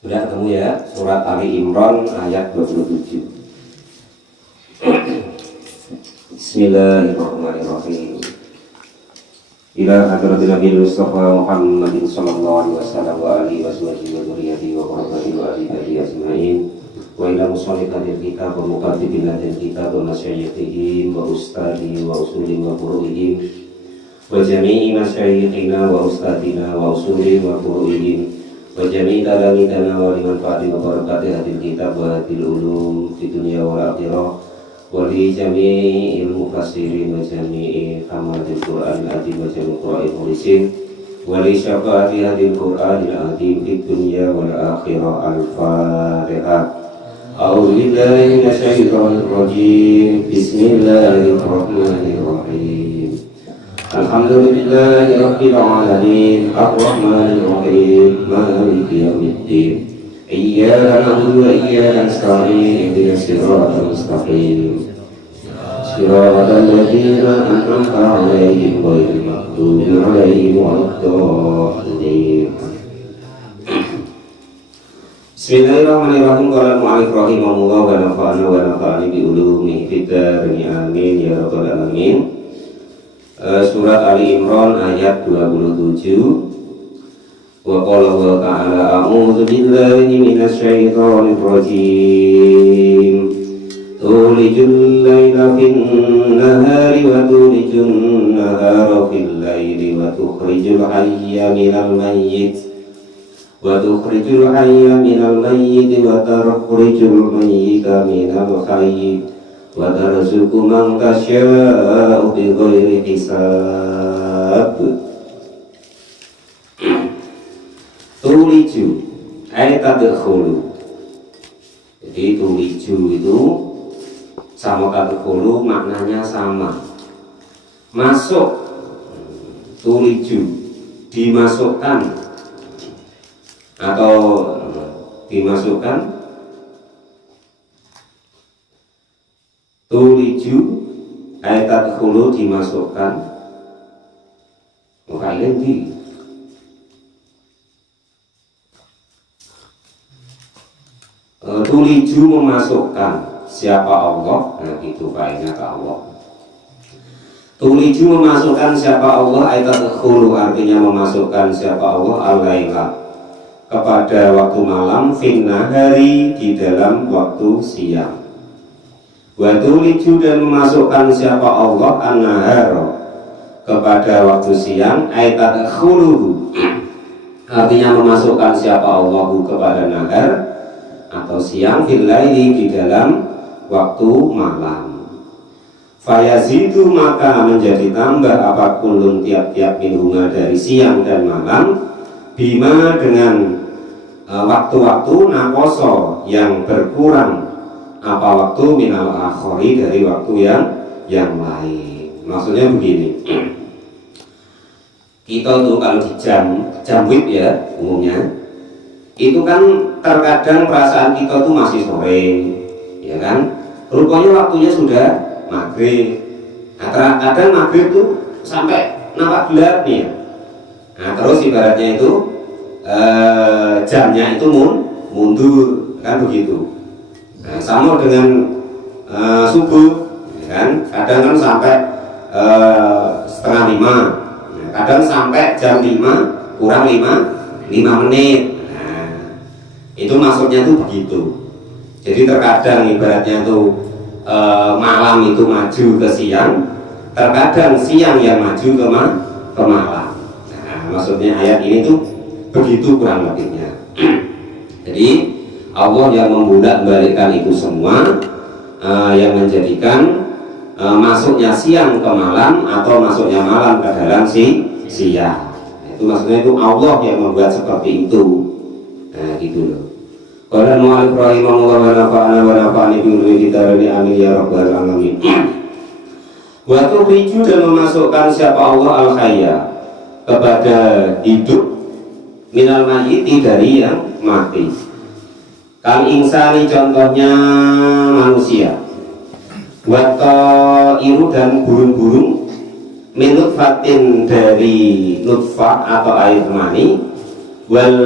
Sudah ketemu ya, surat Ali Imran ayat 27. Bismillahirrahmanirrahim. Ila hadratil Nabi Mustafa Muhammadin sallallahu alaihi wasallam wa alihi washabihi wa dzurriyyatihi wa qurrati wa alihi ajmain. Wa ila musannifil kitab wa muqaddimin hadil kitab wa masyayikhihim wa ustadihim wa usulihim wa furu'ihim wa jami'i masyayikhina wa ustadina wa usulihim wa furu'ihim wa jami'i talamidana wa liman fa'ali wa barakati hadil kitab wa hadil ulum di dunia wal akhirah wa li jami'i mufassirin wa jami'i hamadil Qur'an al-azim wa jami'i qura'il mulisin wa li syafa'ati hadil Qur'an al-azim di dunia wal akhirah. Al-Fatihah. A'udzu billahi minasyaitonir rajim. Bismillahirrahmanirrahim. Alhamdulillahi rabbil alamin, arrahmanir rahim, maliki yaumiddin. Iyyaka na'budu wa iyyaka nasta'in, ihdinas siratal mustaqim. Siratal ladzina an'amta 'alaihim ghairil maghdubi 'alaihim waladdallin. Bismillahirrahmanirrahim. Qala al-mu'allif rahimahullah wa nafa'ana wa nafa'ani bi ulumihi fid dharain amin ya rabbal alamin. Surat Ali Imran ayat 27. Wa qala Allah ta'ala a'udzu billahi minasyaitonir rajim. Tulijul laila fin nahari wa tulijun nahara fil laili wa tukhrijul hayya minal mayyit wa tukhrijul hayya minal mayyit wa tukhrijul mayyita minal hayy wa tarzuqu man tasya'u bighairi hisab. Tuliju ayat tadkhulu. Jadi tuliju itu sama tadkhulu maknanya sama. Masuk, tuliju dimasukkan atau dimasukkan. Tuliju ayat tadkhulu dimasukkan. Kalian di tuliju memasukkan siapa Allah. Nah itu failnya ke Allah. Tuliju memasukkan siapa Allah, ayat tadkhulu artinya memasukkan siapa Allah al-laila kepada waktu malam, finna hari di dalam waktu siang. Wa tuliju dan memasukkan siapa Allah an-nahara kepada waktu siang, ayat tadkhulu artinya memasukkan siapa Allah kepada nahar atau siang, fil laili di dalam waktu malam. Fayazidu maka menjadi tambah apapun tiap-tiap minhuma dari siang dan malam, bima dengan waktu-waktu nakoso yang berkurang apa waktu minal akhori dari waktu yang lain. Maksudnya begini, kita tuh kalau di jamwit ya umumnya itu kan terkadang perasaan kita tuh masih sore, ya kan? Rupanya waktunya sudah maghrib. Nah, kadang maghrib tuh sampai nampak gelap nih. Nah, terus ibaratnya itu jamnya itu mundur, kan begitu. Nah, sama dengan subuh, ya kan? Kadang kan sampai 4:30, kadang sampai jam 5 kurang 5 menit. Itu maksudnya tuh begitu. Jadi terkadang ibaratnya tuh malam itu maju ke siang, terkadang siang yang maju ke malam. Nah, maksudnya ayat ini tuh begitu kurang lebihnya. Jadi Allah yang membolak-balikkan itu semua, yang menjadikan masuknya siang ke malam atau masuknya malam ke dalam siang. Itu maksudnya itu Allah yang membuat seperti itu. Nah, gitu loh. Qala al-mu'allif rahimahullah wa nafa'ana wa nafa'ani bi ulumi kitab amin ya rabbal alamin. Wa tukhriju dan memasukkan siapa Allah al-hayya kepada hidup, minal mayyiti dari yang mati. Kal insani contohnya manusia. Wa ta'iru dan burung-burung min nutfatin dari nutfah atau air mani. wal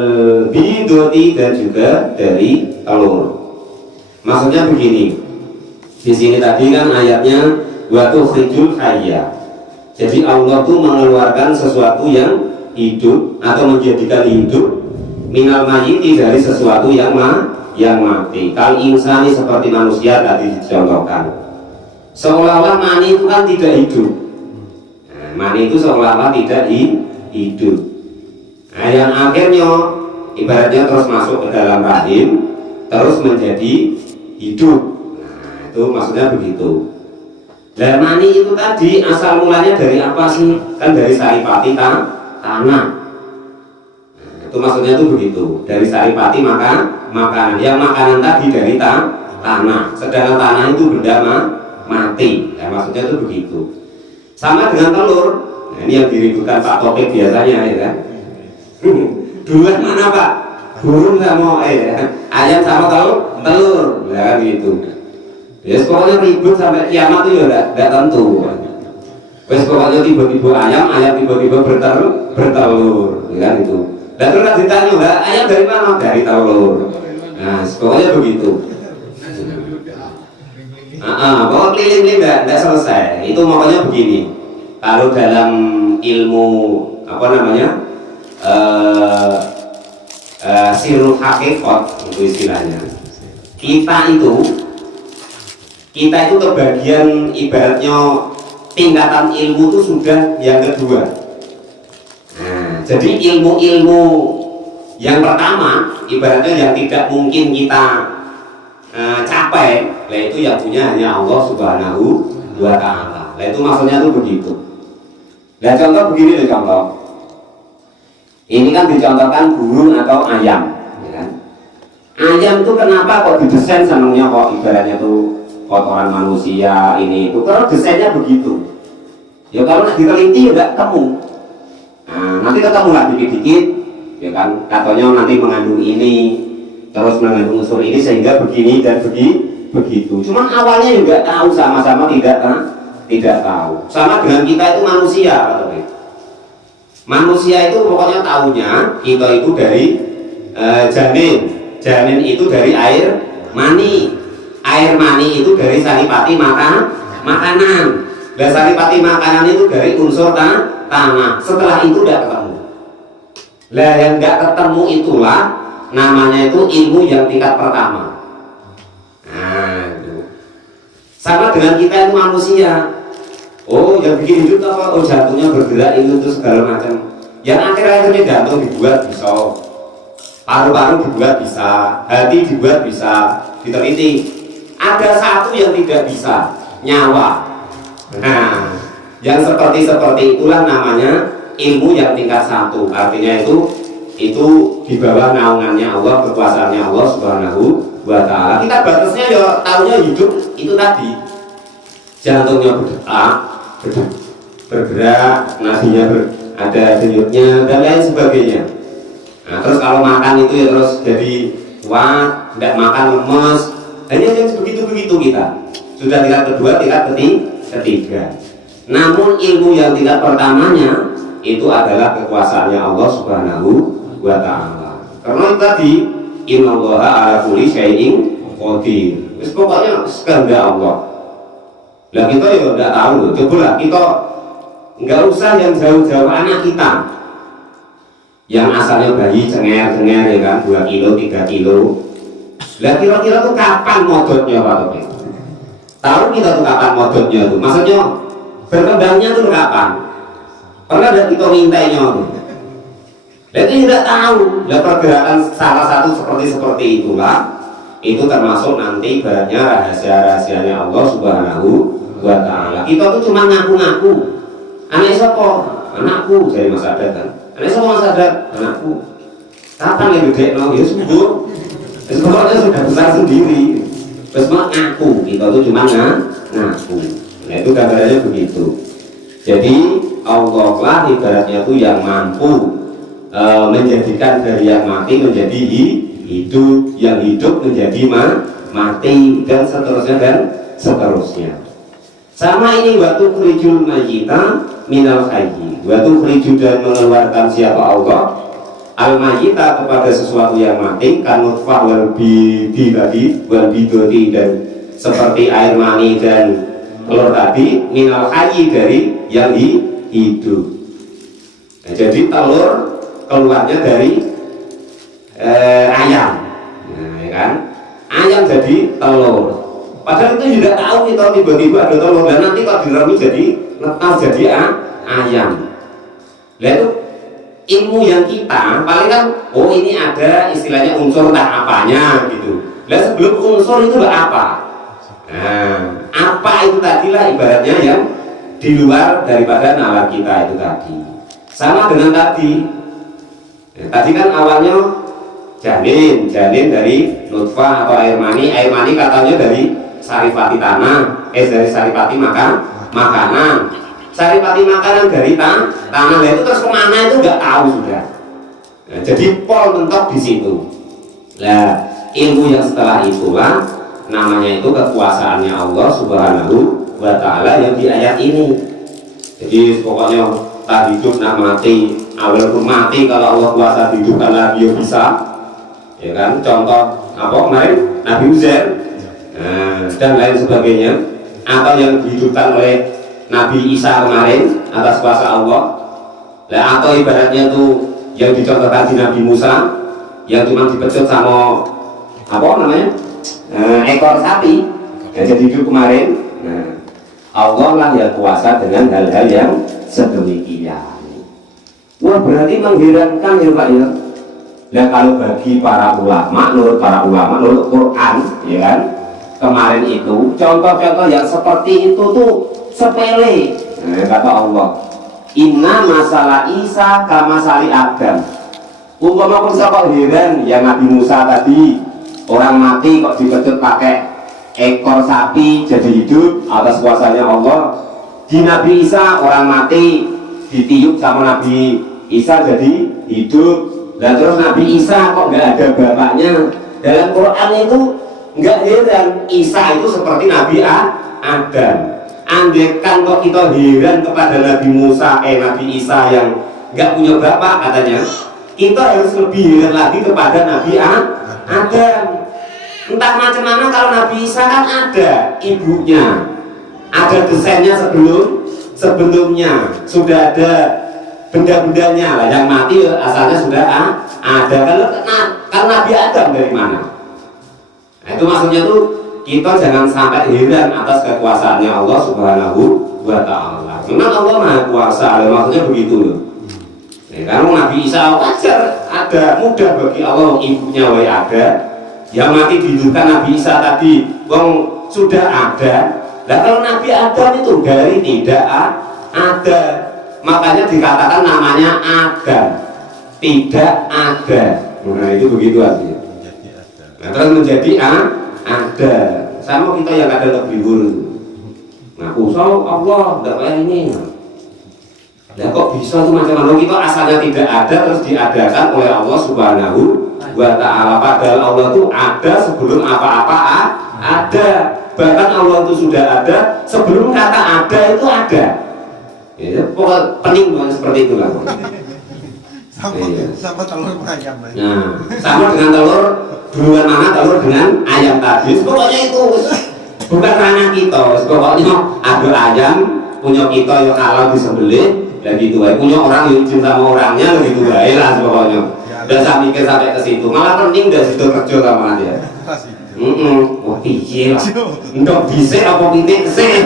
bidoti, dan juga dari telur. Maksudnya begini, di sini tadi kan ayatnya wa tukhrijul hayya. Jadi Allah tuh mengeluarkan sesuatu yang hidup atau menjadikan hidup minal mayyiti, dari sesuatu yang mati. Kal insani, seperti manusia tadi dicontohkan. Seolah-olah mani itu kan tidak hidup. Nah, mani itu seolah-olah tidak hidup. Nah, yang akhirnya ibaratnya terus masuk ke dalam rahim, terus menjadi hidup. Nah, itu maksudnya begitu. Dan mani itu tadi asal mulanya dari apa sih? Kan dari saripati tanah. Itu maksudnya itu begitu, dari saripati makanan, yang makanan tadi dari tanah, sedangkan tanah itu benda mati. Ya, maksudnya itu begitu. Sama dengan telur. Nah, ini yang diributkan Pak Topik biasanya, ya kan? Duluan mana Pak? Burung nggak mau, ayam sama telur, ya kan gitu. Ya pokoknya ribut sampai kiamat itu ya tidak tentu. Wes pokoknya tiba-tiba ayam tiba-tiba bertelur, ya kan itu. Dan terus ditanya, enggak, ayam dari mana? Dari telur. Nah, pokoknya begitu. Pokoknya keliling-keliling enggak selesai. Itu makanya begini. Kalau dalam ilmu apa namanya, sirul hakikat itu istilahnya. Kita itu kebagian ibaratnya tingkatan ilmu itu sudah yang kedua. Nah, jadi ilmu-ilmu yang pertama ibaratnya yang tidak mungkin kita capai, yaitu yang punya hanya Allah Subhanahu wa Ta'ala. Nah, itu maksudnya itu begitu. Nah, contoh begini nih, contoh. Ini kan dicontohkan burung atau ayam, ya kan? Ayam itu kenapa kok didesain senangnya kok ibaratnya tuh kotoran manusia ini itu, kalau desainnya begitu. Ya kalau diteliti ya nggak ketemu. Nah, nanti ketemu lah dikit-dikit, ya kan? Katanya nanti mengandung ini, terus mengandung unsur ini sehingga begini dan begitu. Cuman awalnya juga tahu, sama-sama tidak tahu. Sama dengan kita itu manusia, manusia itu pokoknya tahunya kita itu dari janin itu dari air mani itu dari saripati makanan. Dan saripati makanan itu dari unsur tanah. Setelah itu tidak ketemu. Lah yang nggak ketemu itulah namanya itu ilmu yang tingkat pertama. Nah, itu. Sama dengan kita itu manusia. Oh, yang bikin hidup apa? Oh, jantungnya bergerak itu segala macam. Yang akhir-akhirnya jantung dibuat bisa, paru-paru dibuat bisa, hati dibuat bisa, diteliti. Ada satu yang tidak bisa, nyawa. Nah, yang seperti itulah namanya ilmu yang tingkat satu. Artinya itu di bawah naungannya Allah, kekuasaannya Allah Subhanahu wa Ta'ala. Kita batasnya ya tahunya hidup itu tadi. Jantungnya bergerak, nasinya ada denyutnya dan lain sebagainya. Nah, terus kalau makan itu ya terus jadi kuat, tidak makan lemes. Hanya yang begitu kita. Sudah tingkat kedua, tingkat ketiga. Namun ilmu yang tingkat pertamanya itu adalah kekuasaannya Allah Subhanahu wa Ta'ala. Karena itu tadi innallaha ala kulli syai'in qadir. Wis pokoknya kehendak Allah. Lah kita ya enggak tahu loh. Cobalah kita enggak usah yang jauh-jauh, anak kita yang asalnya bayi cengar-cengar ya kan 2 kilo 3 kilo. Lah kira-kira tuh kapan modotnya Pak Topi? Tahu kita tuh kapan modotnya tuh? Maksudnya berkembangnya tuh kapan? Pernah ada kita mintainya tuh? Lah itu tidak tahu. Lah pergerakan salah satu seperti itulah, itu termasuk nanti ibaratnya rahasia-rahasianya Allah Subhanahu wa Ta'ala. Kita tuh cuma ngaku-ngaku. Anak siapa? Anakku, saya Mas Adat kan. Anak siapa Mas Adat? Anakku. Kapan yang gede? Ya subur. Pokoknya sudah besar sendiri. Terus ngaku, kita tuh cuma ngaku. Nah itu gambarannya begitu. Jadi Allah lah ibaratnya tuh yang mampu menjadikan dari yang mati menjadi hidup, yang hidup menjadi mati, dan seterusnya. Sama ini waktu khrijul mayyita minal hayyi. Waktu khrijul, dan mengeluarkan siapa Allah al-mayyita kepada sesuatu yang mati, kan nutfah wal bidi tadi, wal bidoti dan seperti air mani dan telur tadi, minal hayyi dari yang hidup. Nah, jadi telur keluarnya dari ayam, nah, ya kan? Ayam jadi telur. Padahal itu tidak tahu kita tiba-tiba ada telur dan nanti kalau diremi jadi netas jadi ayam. Nah itu ilmu yang kita paling kan, oh ini ada istilahnya unsur entah apanya gitu. Nah sebelum unsur itu apa? Nah, apa itu tadilah ibaratnya yang di luar daripada nalar kita itu tadi. Sama dengan tadi. Nah, tadi kan awalnya janin dari nutfah atau air mani katanya dari saripati tanah, dari saripati makanan. Saripati makanan dari tanah itu terus kemana itu nggak tahu sudah. Nah, jadi pol mentok di situ. Nah, ilmu yang setelah itulah namanya itu kekuasaannya Allah Subhanahu wa Ta'ala yang di ayat ini. Jadi pokoknya tak hidup nak mati, awal pun mati kalau Allah kuasa hidupkan lagi bisa. Ya kan? Contoh apa kemarin Nabi Uzair, dan lain sebagainya, atau yang dihidupkan oleh Nabi Isa kemarin atas kuasa Allah. Nah, atau ibaratnya tuh yang dicontohkan di Nabi Musa yang cuma dipecut sama apa namanya ekor sapi yang jadi hidup kemarin. Nah, Allah lah yang kuasa dengan hal-hal yang sedemikian. Wah, berarti mengherankan ya Pak ya. Nah, kalau bagi para ulama menurut Quran ya kan, kemarin itu contoh-contoh yang seperti itu tuh sepele. Nah, kata Allah, inna masalah Isa kama sali Adam. Umpama pun kok heran yang Nabi Musa tadi orang mati kok dipecut pakai ekor sapi jadi hidup atas kuasanya Allah. Di Nabi Isa orang mati ditiup sama Nabi Isa jadi hidup. Dan terus Nabi Isa kok nggak ada bapaknya. Dalam Quran itu nggak heran Isa itu seperti Nabi Adam. Andaikan kok kita heran kepada Nabi Musa, Nabi Isa yang nggak punya bapak katanya, kita harus lebih heran lagi kepada Nabi Adam. Entah macam mana kalau Nabi Isa kan ada ibunya, ada desainnya sebelumnya sudah ada benda-bendanya lah yang mati asalnya sudah ada. Kan Nabi Adam dari mana? Nah, itu maksudnya tuh kita jangan sampai heran atas kekuasaannya Allah Subhanahu wa Ta'ala. Memang Allah Maha Kuasa, maksudnya begitu loh. Ya, karena Nabi Isa wajar ada, mudah bagi Allah, ibunya ada, yang mati dihidupkan Nabi Isa tadi wong sudah ada. Nah kalau Nabi Adam itu dari tidak ada, makanya dikatakan namanya Adam, tidak ada. Nah itu begitu artinya. Nah, terus menjadi ada. Sama kita yang ada lebih dulu. Nah usah Allah tidak kayak ini. Nah kok bisa tuh macam-macam, kita asalnya tidak ada terus diadakan oleh Allah Subhanahu wa Ta'ala. Padahal Allah itu ada sebelum apa-apa ada. Bahkan Allah itu sudah ada sebelum kata ada itu ada. Ya, pokoknya pening banget seperti itulah. Sama telur ayam. Nah, sama dengan telur, duluan mana telur dengan ayam tadi. Pokoknya itu bukan ranah kita. Pokoknya ada ayam punya kita yang halal disembelih, dan gitu baik. Punya orang yang izin sama orangnya, begitu baik lah pokoknya. Dan saya mikir sampai ke situ, malah penting dari situ kerja sama dia. Wah iya lah, untuk bisa apa pinting sih.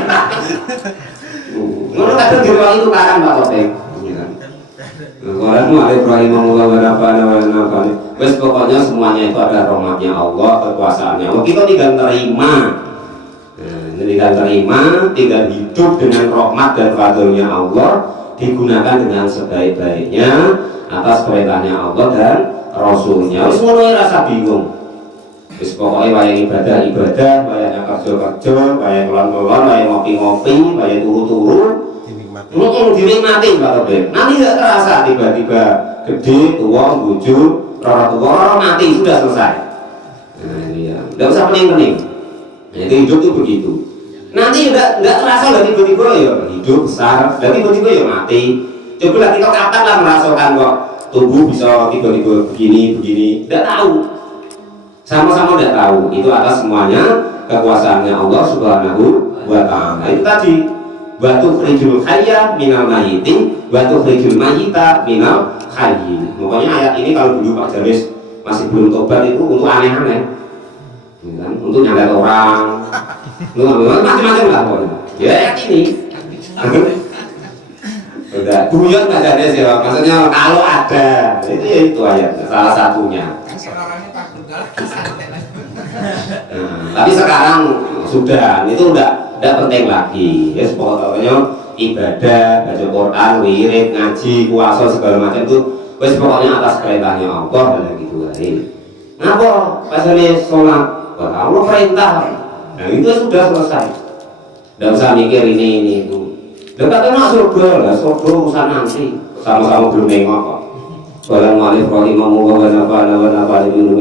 Menurut kadang di ruang itu kan Pak Topeng. Kalau Ibrahim wes pokoknya semuanya itu ada rahmatnya Allah, kekuasaannya Allah. Kita tinggal terima, tinggal hidup dengan rahmat dan fadlnya Allah, digunakan dengan sebaik-baiknya atas perintahnya Allah dan Rasulnya. Wes mulai rasa bingung. Wis pokoknya wayang ibadah, wayangnya kerja, wayang keluar, wayang ngopi-ngopi, wayang turu-turu, dinikmati Pak Tobek. Nanti nggak terasa tiba-tiba gede, tua, bujuk, tua, mati sudah selesai. Nah ini ya, nggak usah pening-pening. Nah, itu hidup tuh begitu. Nanti nggak terasa lah tiba-tiba ya hidup besar, dan tiba-tiba ya mati. Coba lah kita kapan lah merasakan kok tubuh bisa tiba-tiba begini, tidak tahu, sama-sama tidak tahu. Itu atas semuanya kekuasaannya Allah Subhanahu wa Ta'ala. Itu tadi, wa tukhrijul hayya minal mayyiti wa tukhrijul mayyita minal hayyi. Pokoknya ayat ini kalau dulu Pak Jaris masih belum tobat itu untuk aneh-aneh, untuk nyandat orang, macam-macam lah pokoknya. Ya ayat ini udah guyon Pak Jaris ya, maksudnya kalau ada itu ayat salah satunya. Tapi sekarang sudah itu udah penting lagi ya, pokoknya ibadah, baca Quran, wirid, ngaji, puasa segala macam itu wes pokoknya atas perintahnya Allah dan gitu aja. Ngapa pasal sholat? Allah perintah. Nah itu sudah selesai. Tidak usah mikir ini itu. Dekat kan surga lah, surga urusan nanti. Sama-sama belum nengok kok. Assalamualaikum warahmatullahi wabarakatuh.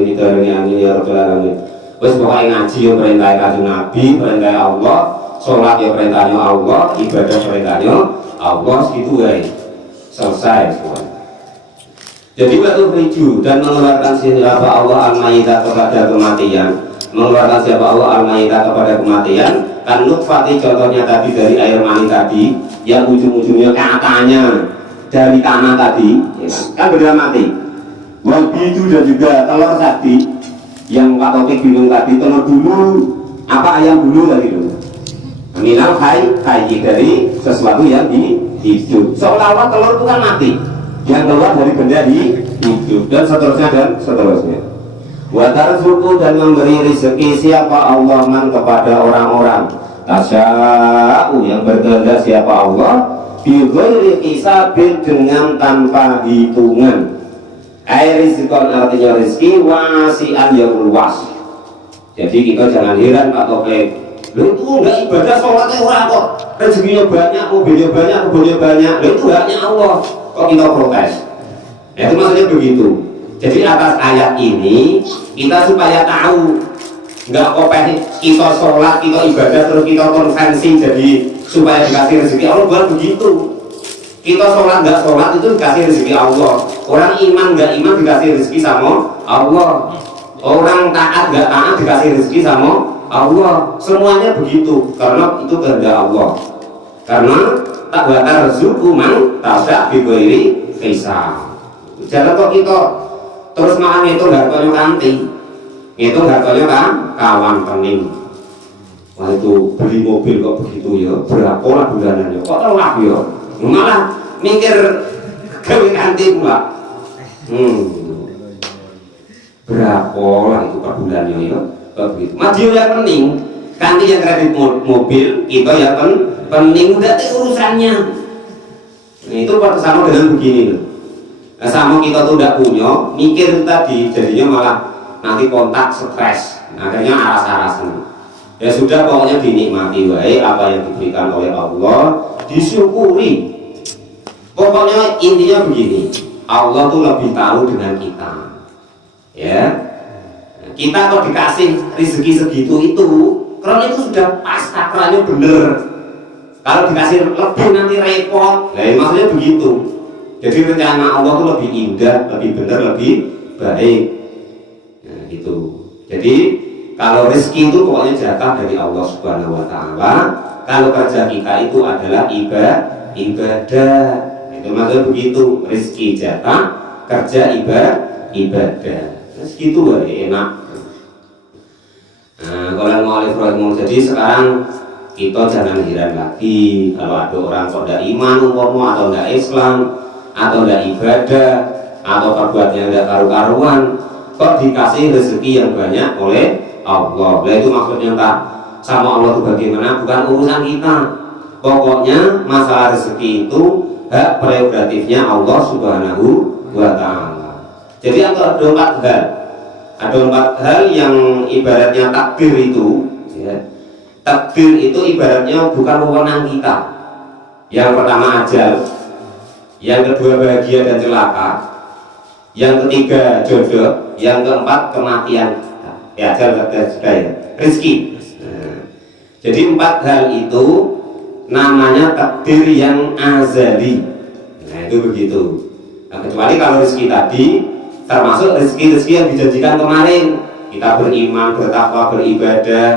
Ya Rabbal alamin. Wes pokoknya ngaji ya perintah Kanjeng Nabi, perintah Allah, sholat ya perintahnya Allah, ibadah perintahnya Allah, gitu guys. Selesai semua. Jadi waktu riju dan mengeluarkan siapa Allah al-mayyitah kepada kematian, mengeluarkan siapa Allah al-mayyitah kepada kematian, kan nutfati contohnya tadi dari air mani tadi, yang ujung-ujungnya katanya dari tanah tadi, ya kan benda mati. Wabidu dan juga telur tadi, yang Pak Topik bingung tadi, telur dulu, apa ayam dulu tadi dulu. Minal hai dari sesuatu yang hidup. Seolah-olah telur itu kan mati, yang keluar dari benda hidup dan seterusnya. Wa tarzuqu dan memberi rezeki siapa Allah man kepada orang-orang tasya'u yang berkehendak siapa Allah bi ghairi hisabin dengan tanpa hitungan. Rizqan artinya rezeki wasi'an yang luas. Jadi kita jangan heran Pak Topik, lu itu enggak ibadah sholatnya orang kok rezekinya banyak, mobilnya banyak, kebunnya banyak, lu itu haknya Allah kok kita protes. Nah, itu maksudnya begitu. Jadi atas ayat ini kita supaya tahu, nggak kopeh kita sholat, kita ibadah terus kita konvensi jadi supaya dikasih rezeki Allah, bukan begitu. Kita sholat nggak sholat itu dikasih rezeki Allah. Orang iman nggak iman dikasih rezeki sama Allah. Orang taat nggak taat dikasih rezeki sama Allah. Semuanya begitu karena itu kehendak Allah. Karena tak bakar rezeki mang tasya bighairi hisab. Jangan kok kita terus makan itu harganya kanti, itu harganya kan kawan pening. Wah itu beli mobil kok begitu ya, berapa lah bulanannya, kok telah ya, malah mikir gawe kanti pula. Berapa lah itu per bulannya ya, begitu. Maju yang pening, kanti yang kredit mobil, kita yang pening udah urusannya. Nah, itu sama dengan begini loh. Nah, sama kita tuh tidak punya, mikir tadi jadinya malah nanti kontak stres, akhirnya aras-arasan. Ya sudah pokoknya dinikmati wae apa yang diberikan oleh Allah, disyukuri. Pokoknya intinya begini, Allah tuh lebih tahu dengan kita. Ya, kita kok dikasih rezeki segitu itu, karena itu sudah pas takarannya bener. Kalau dikasih lebih nanti repot. Nah, maksudnya begitu. Jadi rencana Allah itu lebih indah, lebih benar, lebih baik. Nah, gitu. Jadi kalau rezeki itu pokoknya jatah dari Allah Subhanahu wa Ta'ala. Kalau kerja kita itu adalah ibadah. Itu maksudnya begitu. Rezeki jatah, kerja ibadah. Segitu enak. Nah, kalau mau alif jadi sekarang kita jangan heran lagi kalau ada orang kok tidak iman umpama atau tidak Islam atau tidak ibadah atau perbuatannya tidak karu-karuan kok dikasih rezeki yang banyak oleh Allah. Nah, itu maksudnya tak sama Allah itu bagaimana, bukan urusan kita. Pokoknya masalah rezeki itu hak prerogatifnya Allah Subhanahu wa Ta'ala. Jadi ada empat hal yang ibaratnya takdir itu ya. Takdir itu ibaratnya bukan wewenang kita. Yang pertama ajal, yang kedua bahagia dan celaka, yang ketiga jodoh, yang keempat kematian. Ya ajal sudah ya, rezeki. Nah, jadi empat hal itu namanya takdir yang azali. Nah itu begitu. Nah, kecuali kalau rezeki tadi termasuk rezeki-rezeki yang dijanjikan kemarin, kita beriman, bertakwa, beribadah,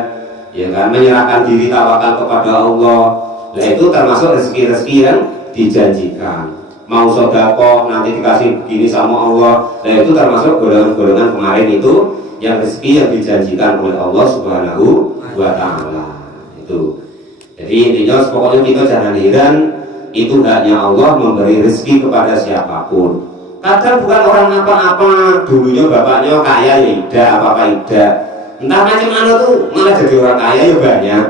ya kan, menyerahkan diri, tawakal kepada Allah. Nah itu termasuk rezeki-rezeki yang dijanjikan. Mau sedekah nanti dikasih begini sama Allah. Nah itu termasuk golongan-golongan kemarin itu yang rezeki yang dijanjikan oleh Allah Subhanahu wa Ta'ala. Itu. Jadi intinya pokoknya kita jangan heran, itu haknya Allah memberi rezeki kepada siapapun. Kadang bukan orang apa-apa, dulunya bapaknya kaya ya tidak, apa-apa tidak. Entah macam mana tuh malah jadi orang kaya ya banyak.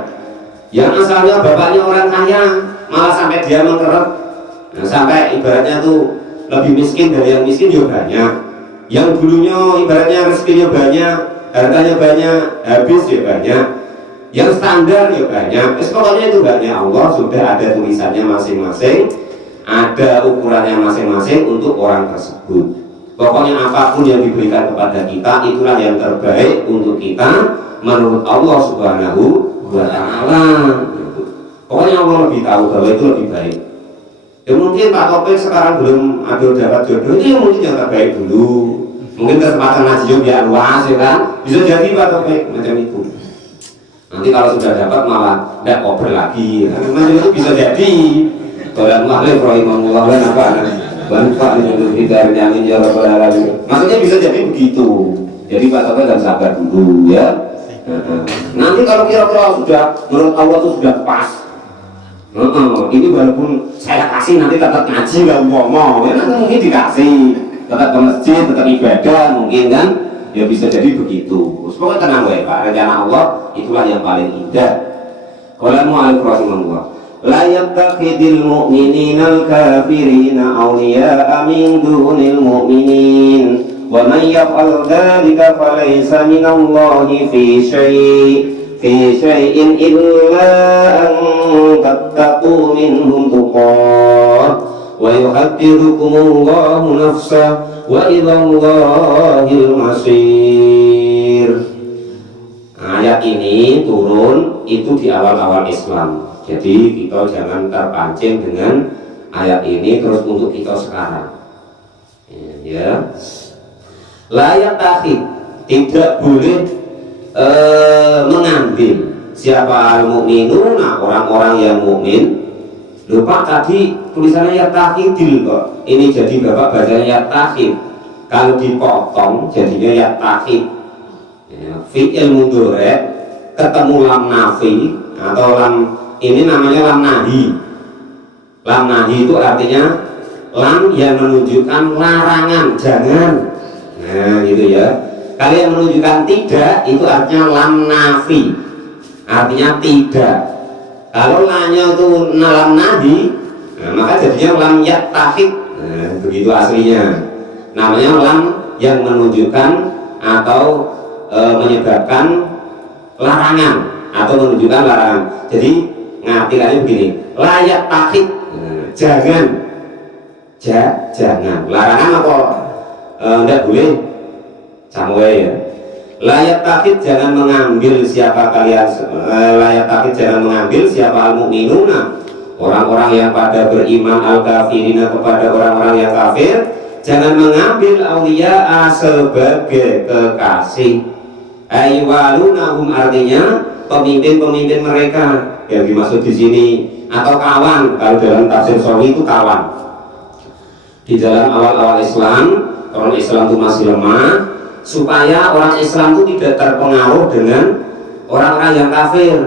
Yang asalnya bapaknya orang kaya malah sampai dia mengkerut. Nah, sampai ibaratnya tuh lebih miskin dari yang miskin juga banyak. Yang dulunya ibaratnya rezekinya banyak, hartanya banyak, habis ya banyak. Yang standar ya banyak. Pokoknya itu banyak. Allah sudah ada tulisannya masing-masing, ada ukurannya masing-masing untuk orang tersebut. Pokoknya apapun yang diberikan kepada kita itulah yang terbaik untuk kita menurut Allah Subhanahu wa Ta'ala. Pokoknya Allah lebih tahu bahwa itu lebih baik. Ya mungkin Pak Topik sekarang belum ada dapat jodoh, itu mungkin yang terbaik dulu. Mungkin kesempatan ngaji biar luas ya kan, bisa jadi Pak Topik macam itu. Nanti kalau sudah dapat malah tidak koper lagi, macam itu bisa jadi. Kalau maklum rahimahullah dan apa banyak itu kita nyamin ya Rabbal Alamin. Maksudnya bisa jadi begitu. Jadi Pak Topik harus sabar dulu ya. Nanti kalau kira-kira sudah menurut Allah itu sudah pas. Ini walaupun saya kasih nanti tetap ngaji nggak ngomong, ya nanti mungkin dikasih, tetap ke masjid, tetap ibadah mungkin kan, ya bisa jadi begitu. Pokoknya tenang ya Pak, rencana Allah itulah yang paling indah. Qala mu'alif rahimahullah, la yattakhidil mu'minina al-kafirina awliya'a min dunil mu'minin, wa man yaf'al dhalika falaysa minallahi fi syai'in illa an tattaqu minhum tuqah wa yuhaddirukumullahu nafsah wa ilallahil masir. Ayat ini turun itu di awal-awal Islam. Jadi kita jangan terpancing dengan ayat ini terus untuk kita sekarang. Ya. Layak takhid, tidak boleh mengambil siapa al-mu'minuna, orang-orang yang mukmin. Lupa tadi tulisannya yattakhidil kok. Ini jadi Bapak bacanya yattakhid. Kalau dipotong jadinya yattakhid. Ya, fi'il mudhari ketemu lam nafi atau lam ini namanya lam nahi. Lam nahi itu artinya lam yang menunjukkan larangan, jangan. Nah, gitu ya. Kalau yang menunjukkan tidak itu artinya lam nafi, artinya tidak. Kalau lanya itu lam nahi, nah, maka jadinya lam yattakhid. Nah, begitu aslinya. Namanya lam yang menunjukkan atau menyebabkan larangan atau menunjukkan larangan. Jadi ngartikannya begini, layak takhid, jangan, jangan. Larangan apa? Enggak boleh. Sampai ya. Layak takhid jangan mengambil siapa kalian. Layak takhid jangan mengambil siapa al-mu'minuna, orang-orang yang pada beriman, al-kafirina kepada orang-orang yang kafir. Jangan mengambil awliya'a sebagai kekasih. Aywalunahum artinya pemimpin-pemimpin mereka yang dimaksud di sini, atau kawan. Kalau dalam tafsir Sawi itu kawan. Di dalam awal-awal Islam, orang Islam itu masih lemah, supaya orang Islam itu tidak terpengaruh dengan orang-orang yang kafir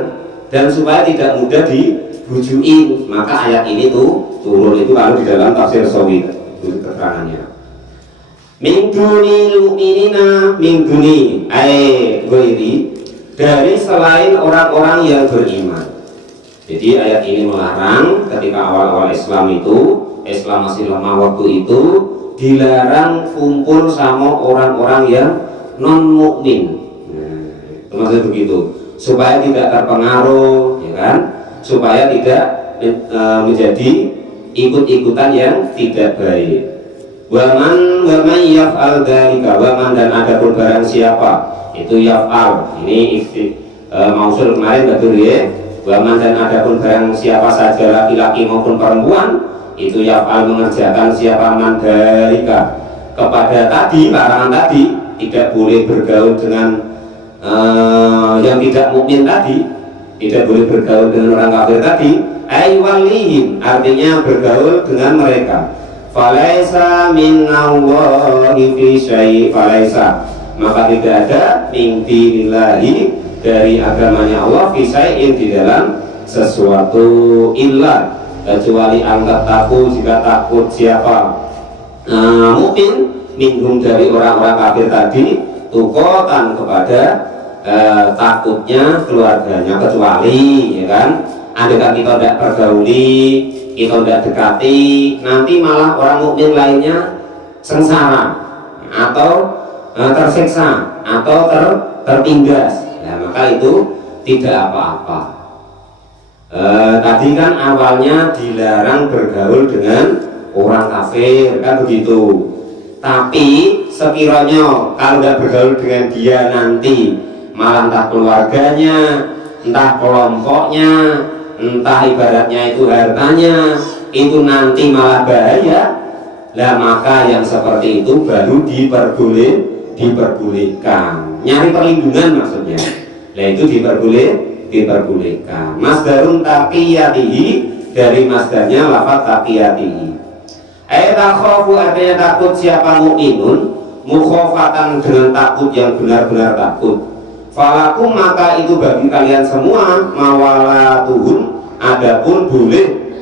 dan supaya tidak mudah dibujukin, maka ayat ini tuh turun itu kalau di dalam tafsir Sawi itu keterangannya. Min dunil mu'minina, min duni ghairi, dari selain orang-orang yang beriman. Jadi ayat ini melarang ketika awal-awal Islam itu, Islam masih lemah waktu itu, dilarang kumpul sama orang-orang yang non mukmin. Nah, maksudnya begitu, supaya tidak terpengaruh, ya kan? Supaya tidak menjadi ikut-ikutan yang tidak baik. Waman yaf'al dzalika, waman dan adapun barang siapa itu yaf'al. Ini mausul kemarin betul ya. Waman dan adapun barang siapa saja laki-laki maupun perempuan itu yaf'al mengerjakan siapa mandalika kepada tadi, larangan tadi, tidak boleh bergaul dengan yang tidak mukmin tadi, tidak boleh bergaul dengan orang kafir tadi, aywalihim, artinya bergaul dengan mereka. Falaisa minallahi fi syai', falaisa, maka tidak ada min dinillahi, dari agamanya Allah, fi syai'in, di dalam sesuatu, illa, kecuali angkat takut, jika takut siapa mukmin minhum, dari orang-orang kafir tadi, tukotan, kepada takutnya keluarganya, kecuali, ya kan, andaikan kita tidak pergauli, kita tidak dekati, nanti malah orang mukmin lainnya sengsara atau tersiksa atau tertindas, ya, maka itu tidak apa-apa. Tadi kan awalnya dilarang bergaul dengan orang kafir, kan begitu. Tapi sekiranya kalau tidak bergaul dengan dia, nanti malah entah keluarganya, entah kelompoknya, entah ibaratnya itu hartanya, itu nanti malah bahaya, lah maka yang seperti itu baru diperbolehkan. Nyari perlindungan maksudnya, lah itu diperbolehkan. Masdarun taqiyatihi, dari masdarnya lafaz taqiyatihi. Takhafu, artinya takut siapa mukminun, mukhafatan, dengan takut yang benar-benar takut. Falakum, maka itu bagi kalian semua, mawalatuhum, adapun boleh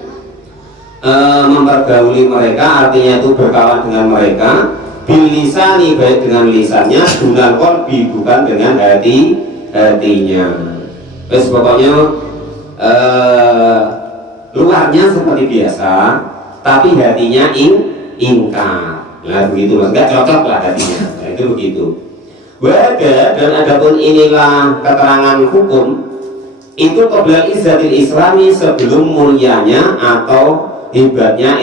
mempergauli mereka, artinya itu berkawan dengan mereka, bilisani, baik dengan lisannya, dunal qalbi, bukan dengan hatinya. Terus pokoknya luarnya seperti biasa, tapi hatinya ingkar. Nah begitu mas, nggak cocok lah hatinya. Nah, itu begitu. Wada, dan adapun inilah keterangan hukum itu qabla izzatil islami, sebelum mulianya atau hebatnya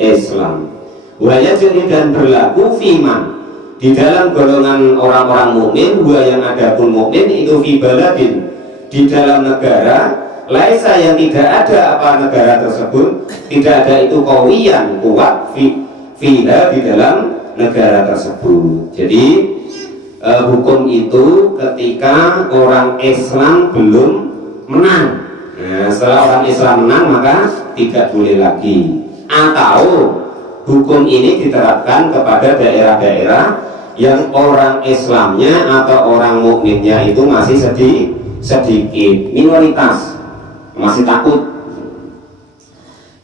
Islam. Waya jadi, dan berlaku fiman, di dalam golongan orang-orang mukmin, gua yang adapun mukmin itu fi baladin, di dalam negara, laisa, yang tidak ada apa negara tersebut, tidak ada itu qawiyan, kuat, fiha, di dalam negara tersebut. Jadi hukum itu ketika orang Islam belum menang. Nah, setelah orang Islam menang maka tidak boleh lagi. Atau hukum ini diterapkan kepada daerah-daerah yang orang Islamnya atau orang mukminnya itu masih sedikit, minoritas, masih takut.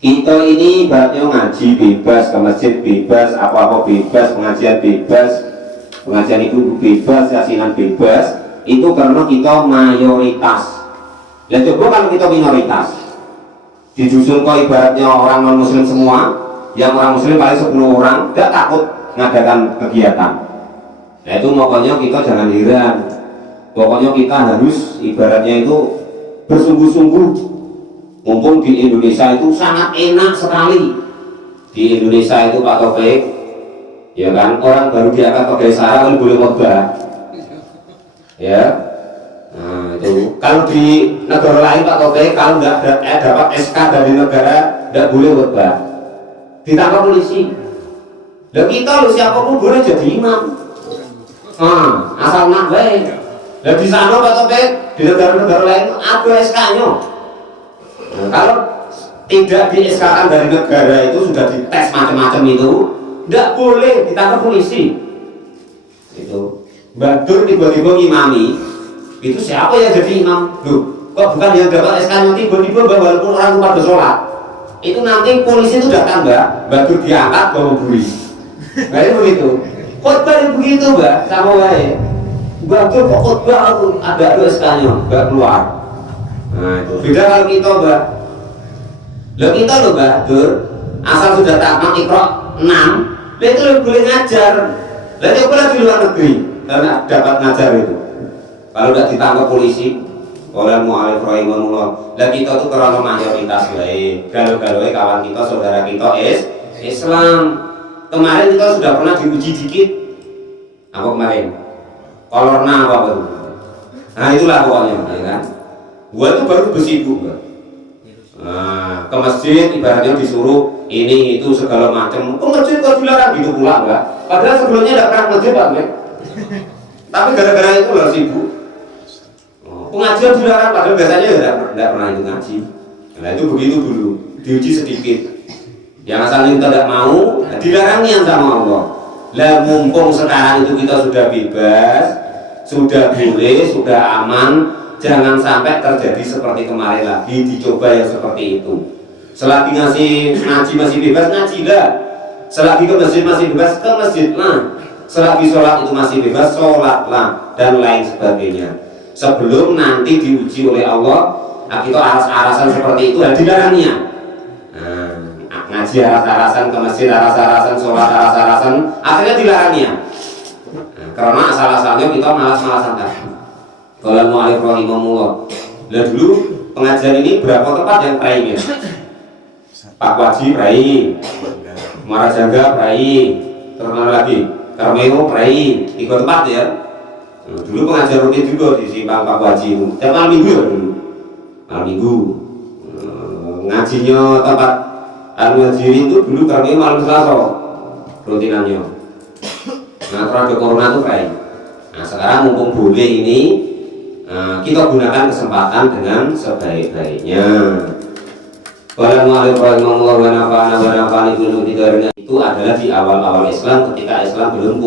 Kita ini ibaratnya ngaji bebas, ke masjid bebas, apa-apa bebas, pengajian bebas, pengajian itu bebas, yasinan bebas, itu karena kita mayoritas. Dan coba kalau kita minoritas, di dusun kok ibaratnya orang non muslim semua, yang orang muslim paling 10 orang, tidak takut ngadakan kegiatan. Nah itu pokoknya kita jangan heran, pokoknya kita harus ibaratnya itu bersungguh-sungguh. Mumpung di Indonesia itu sangat enak sekali. Di Indonesia itu Pak Taufik, ya kan, orang baru diangkat pegawai sara boleh khotbah, ya. Nah itu kalau di negara lain Pak Taufik, kalau nggak dapat SK dari negara nggak boleh khotbah, ditangkap polisi. Dan kita loh, siapapun boleh jadi imam, asal nak baik. Dan di sana Pak Taufik, di negara-negara lain ada SK-nya. Nah, kalau tidak di SK-kan dari negara itu sudah dites macam-macam itu, tidak boleh, ditangkap polisi. Itu Badur tiba-tiba ngimami, itu siapa yang jadi imam? Loh, kok bukan yang dapat SK-nya, tiba-tiba walaupun orang pada sholat, itu nanti polisi itu datang mbak, Badur diangkat bawa buri. Nah itu begitu. Khotbah itu begitu mbak, sama wae. Badur kok khotbah ada SK-nya, nggak keluar. Nah itu beda kalau kita mbak. Loh kita loh Badur, asal sudah tamat Iqra 6, lah itu boleh ngajar. Lah coba di luar negeri, karena dapat ngajar itu. Kalau tidak ditangkap polisi, oleh mu'alif rahimahullah. Lah kita tuh karena mayoritas baik, galau-galau kawan kita, saudara kita Islam. Kemarin kita sudah pernah diuji dikit. Apa kemarin? Kolorna apa tuh? Nah itulah pokoknya, ya kan? Gua tuh baru bersibuk, Nah, ke masjid ibaratnya disuruh ini itu segala macam. Ke masjid kok dilarang gitu pula enggak? Padahal sebelumnya tidak pernah ke masjid Pak. Tapi gara-gara itu harus sibuk. Pengajian dilarang padahal biasanya ya tidak pernah itu ngaji. Nah itu begitu dulu, diuji sedikit. Yang asalnya kita tidak mau, dilarangi yang sama Allah. Lah mumpung sekarang itu kita sudah bebas, sudah boleh, sudah aman, jangan sampai terjadi seperti kemarin lagi, dicoba yang seperti itu. Selagi ngaji masih bebas, ngajilah. Selagi ke masjid masih bebas, ke masjidlah. Selagi sholat itu masih bebas, sholatlah, dan lain sebagainya. Sebelum nanti diuji oleh Allah, kita aras-arasan seperti itu, dilarangnya. Ngaji aras-arasan, ke masjid aras-arasan, sholat aras-arasan, akhirnya dilarangnya. Karena asal-asalnya kita malas-malasan tadi. Kalau mu'alif rahimahullah. Lah dulu pengajian ini berapa tempat yang prainya? Pak Waji prai, Muara Jaga prai, terus mana lagi? Karmeo prai, 3 tempat ya. Nah, dulu pengajian rutin juga di Simpang Pak Waji itu. Tiap malam minggu ya dulu. Malam minggu. Ngajinya tempat Al-Wajiri itu dulu Karmeo malam Selasa rutinannya. Nah, kalau ada corona itu prai. Nah, sekarang mumpung boleh ini, kita gunakan kesempatan dengan sebaik-baiknya. Itu adalah di awal-awal Islam, ketika Islam belum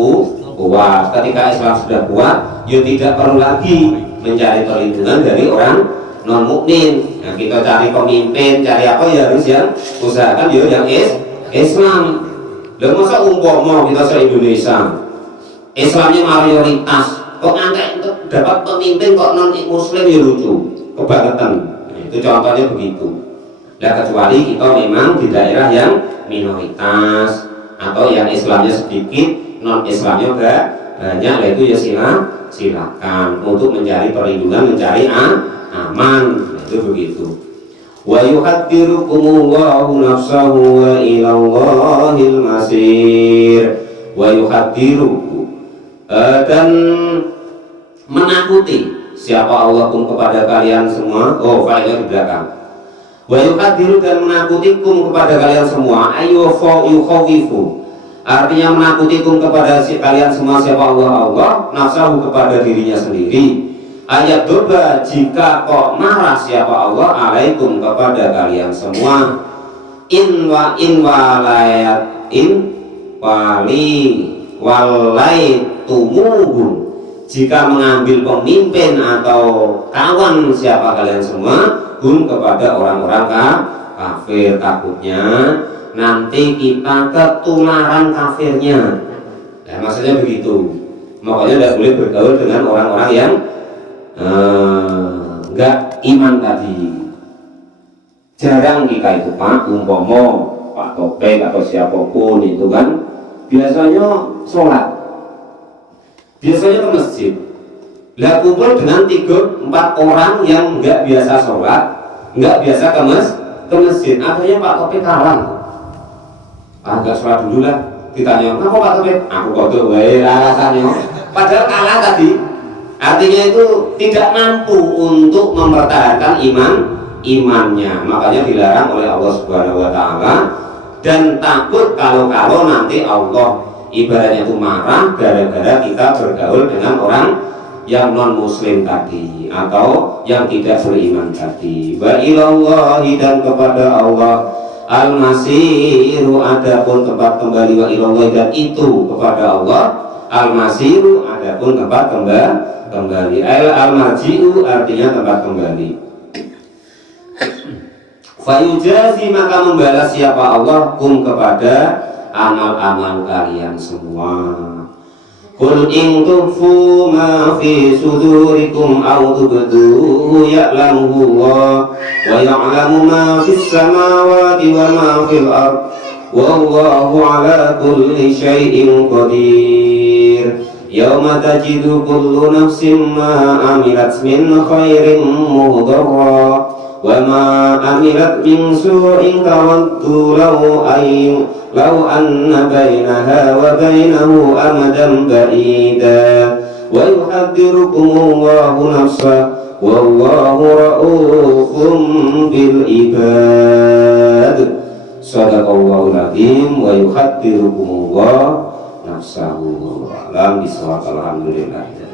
kuat. Ketika Islam sudah kuat, ya tidak perlu lagi mencari perlindungan dari orang non mukmin. Nah, kita cari pemimpin, cari apa ya harus yang usahakan ya yang Islam. Dan masa umpama kita se-Indonesia Islamnya mayoritas, kok angkat untuk dapat pemimpin kok non muslim ya lucu, kebangetan. Nah, itu contohnya begitu. Nah, kecuali kita memang di daerah yang minoritas atau yang Islamnya sedikit, non Islamnya banyak, yaitu ya silakan untuk mencari perlindungan, mencari aman. Nah, itu begitu. Wa yuhadzirukumullahu nafsahu wa ilallahil masir. Wa yuhadzirukum dan menakuti siapa Allahum kepada kalian semua. Oh, failnya di belakang. Wa yuhadziru dan menakutikum kepada kalian semua. Ayu yukhawifu. Artinya menakutikum kepada kalian semua siapa Allah nafsahu kepada dirinya sendiri. Ayat doba jika kok marah siapa Allah alaikum kepada kalian semua. In walayat in walaitumuhum, jika mengambil pemimpin atau kawan siapa kalian semua kepada orang-orang kafir, takutnya nanti kita ketularan kafirnya. Nah, maksudnya begitu. Makanya tidak boleh bergaul dengan orang-orang yang enggak iman tadi. Jarang kita itu Pak umpomo, Pak Topeng atau siapapun itu kan biasanya sholat, biasanya ke masjid. Lah kumpul dengan 3-4 orang yang nggak biasa sholat, nggak biasa ke masjid. Akhirnya Pak Topeng kalah. Nggak sholat dulu lah. Ditanya, kenapa Pak Topeng? Aku kodok wae alasannya. Padahal kalah tadi. Artinya itu tidak mampu untuk mempertahankan imannya. Makanya dilarang oleh Allah Subhanahu Wa Taala. Dan takut kalau nanti Allah ibaratnya itu marah gara-gara kita bergaul dengan orang yang non muslim tadi atau yang tidak beriman tadi. Wa ilallahi dan kepada Allah al-masiru adapun tempat kembali, wa ilallahi dan itu kepada Allah al-masiru adapun tempat kembali. Al-marji'u artinya tempat kembali. Fayujazi maka membalas siapa Allah kum kepada amal-amal kalian semua. Qul in tukhfu ma fi sudurikum aw tubduhu ya'lamuhu Allah wa ya'lamu ma fis samawati wa ma fil ard wallahu ala kulli syai'in qadir. Yauma tajidu kullu nafsin ma amilat min khairin muhdarra wa ma amilat min su'in tawaddu law anna bainaha wa bainahu amadan ba'ida wa yuhadzirukumullahu nafsa wallahu ra'ufum bil ibad. Shadaqallahul azim wa yuhaddirukumullah nafsahu. Alam bisawab. Alhamdulillah.